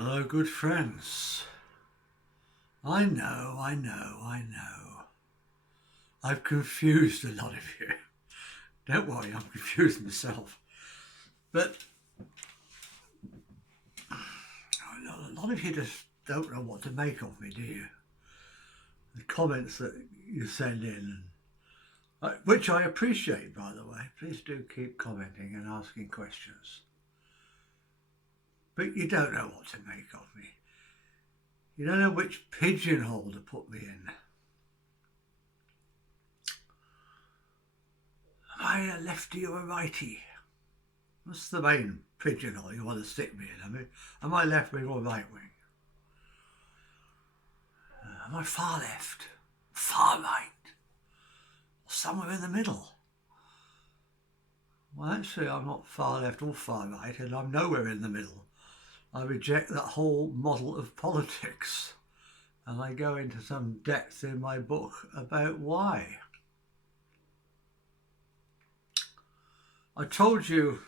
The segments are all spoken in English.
Hello, good friends. I know. I've confused a lot of you. Don't worry, I'm confused myself. But a lot of you just don't know what to make of me, do you? The comments that you send in, which I appreciate, by the way. Please do keep commenting and asking questions. But you don't know what to make of me. You don't know which pigeonhole to put me in. Am I a lefty or a righty? What's the main pigeonhole you want to stick me in? I mean, am I left wing or right wing? Am I far left, far right, or somewhere in the middle? Well, actually, I'm not far left or far right, and I'm nowhere in the middle. I reject that whole model of politics, and I go into some depth in my book about why. I told you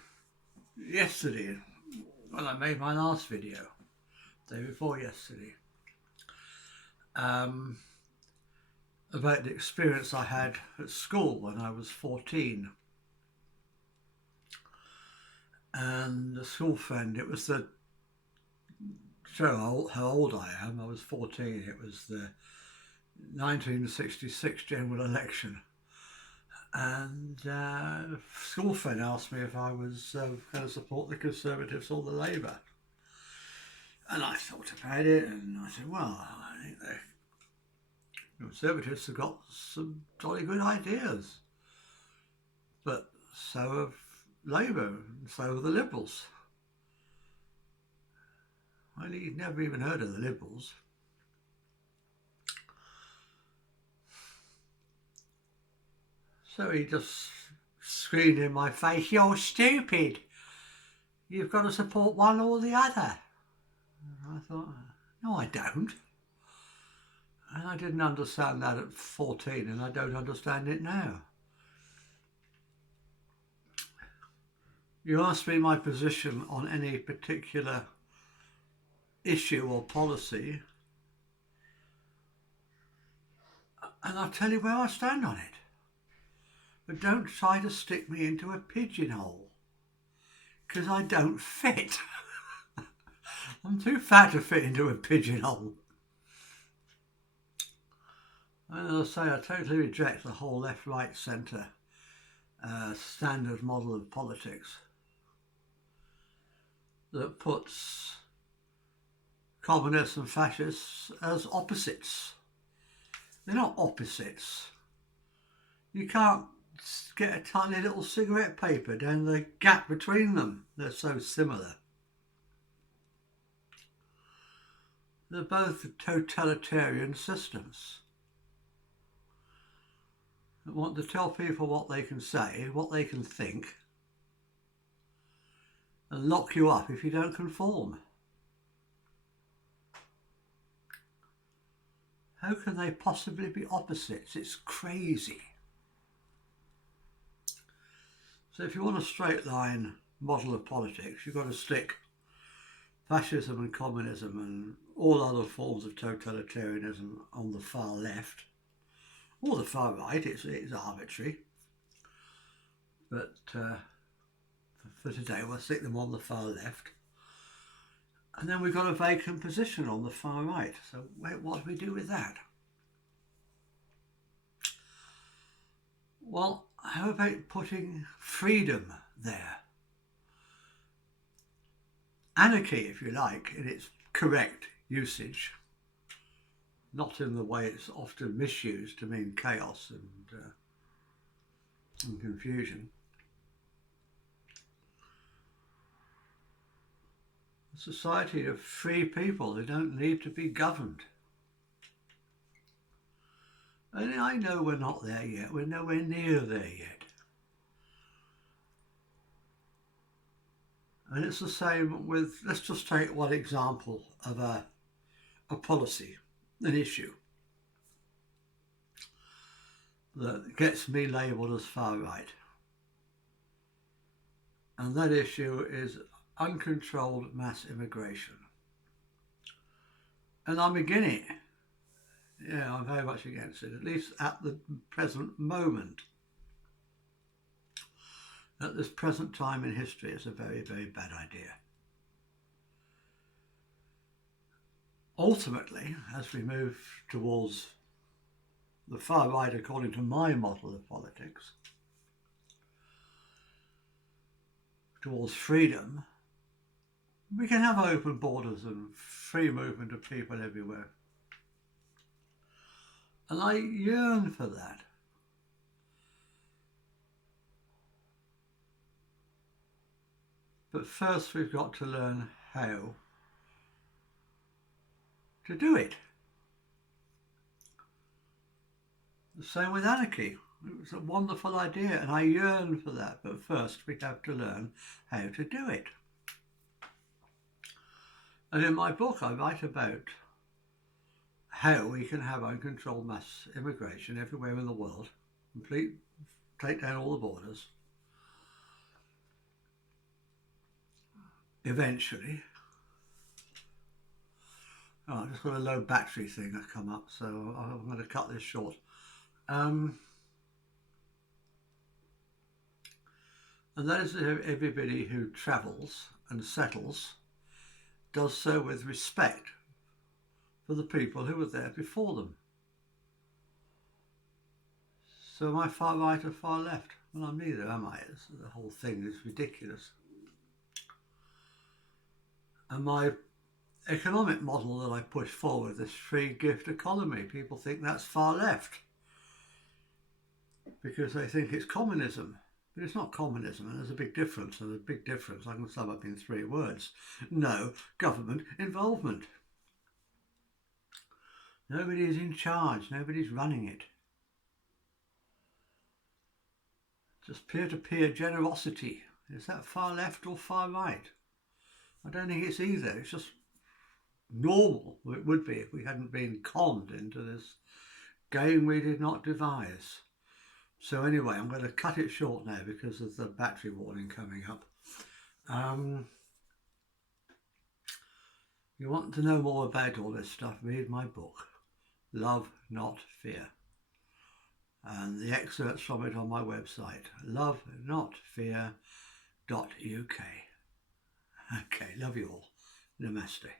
yesterday, when I made my last video, day before yesterday, about the experience I had at school when I was 14. And the school friend, it was the, show how old I am, I was 14, it was the 1966 general election. And the school friend asked me if I was going to support the Conservatives or the Labour. And I thought about it and I said, well, I think the Conservatives have got some jolly good ideas. But so have Labour and so have the Liberals. Well, he'd never even heard of the Liberals. So he just screamed in my face, "You're stupid. You've got to support one or the other." And I thought, no, I don't. And I didn't understand that at 14, and I don't understand it now. You ask me my position on any particular issue or policy, and I'll tell you where I stand on it. But don't try to stick me into a pigeonhole, because I don't fit. I'm too fat to fit into a pigeonhole. And as I say, I totally reject the whole left, right, centre standard model of politics that puts communists and fascists as opposites. They're not opposites. You can't get a tiny little cigarette paper down the gap between them. They're so similar. They're both totalitarian systems that want to tell people what they can say, what they can think, and lock you up if you don't conform. How can they possibly be opposites? It's crazy. So if you want a straight line model of politics, you've got to stick fascism and communism and all other forms of totalitarianism on the far left, or the far right. It's arbitrary. But for today, we'll stick them on the far left. And then we've got a vacant position on the far right. So what do we do with that? Well, how about putting freedom there? Anarchy, if you like, in its correct usage, not in the way it's often misused to mean chaos and confusion. A society of free people who don't need to be governed. And I know we're not there yet. We're nowhere near there yet. And it's the same with, let's just take one example of a policy, an issue that gets me labelled as far right. And that issue is uncontrolled mass immigration. And I'm against it. Yeah, I'm very much against it, at least at the present moment. At this present time in history, it's a very, very bad idea. Ultimately, as we move towards the far right, according to my model of politics, towards freedom, we can have open borders and free movement of people everywhere. And I yearn for that. But first we've got to learn how to do it. The same with anarchy. It was a wonderful idea and I yearn for that, but first we have to learn how to do it. And in my book I write about how we can have uncontrolled mass immigration everywhere in the world, take down all the borders, eventually. Oh, I've just got a low battery thing that's come up, so I'm going to cut this short. And that is everybody who travels and settles does so with respect for the people who were there before them. So am I far right or far left? Well, I'm neither, am I? The whole thing is ridiculous. And my economic model that I push forward, this free gift economy, people think that's far left because they think it's communism. But it's not communism, and there's a big difference, and a big difference I can sum up in 3 words. No government involvement. Nobody is in charge, nobody's running it. Just peer-to-peer generosity. Is that far left or far right? I don't think it's either. It's just normal. It would be if we hadn't been conned into this game we did not devise. So anyway, I'm going to cut it short now because of the battery warning coming up. You want to know more about all this stuff, read my book, Love Not Fear. And the excerpts from it on my website, lovenotfear.uk. Okay, love you all. Namaste.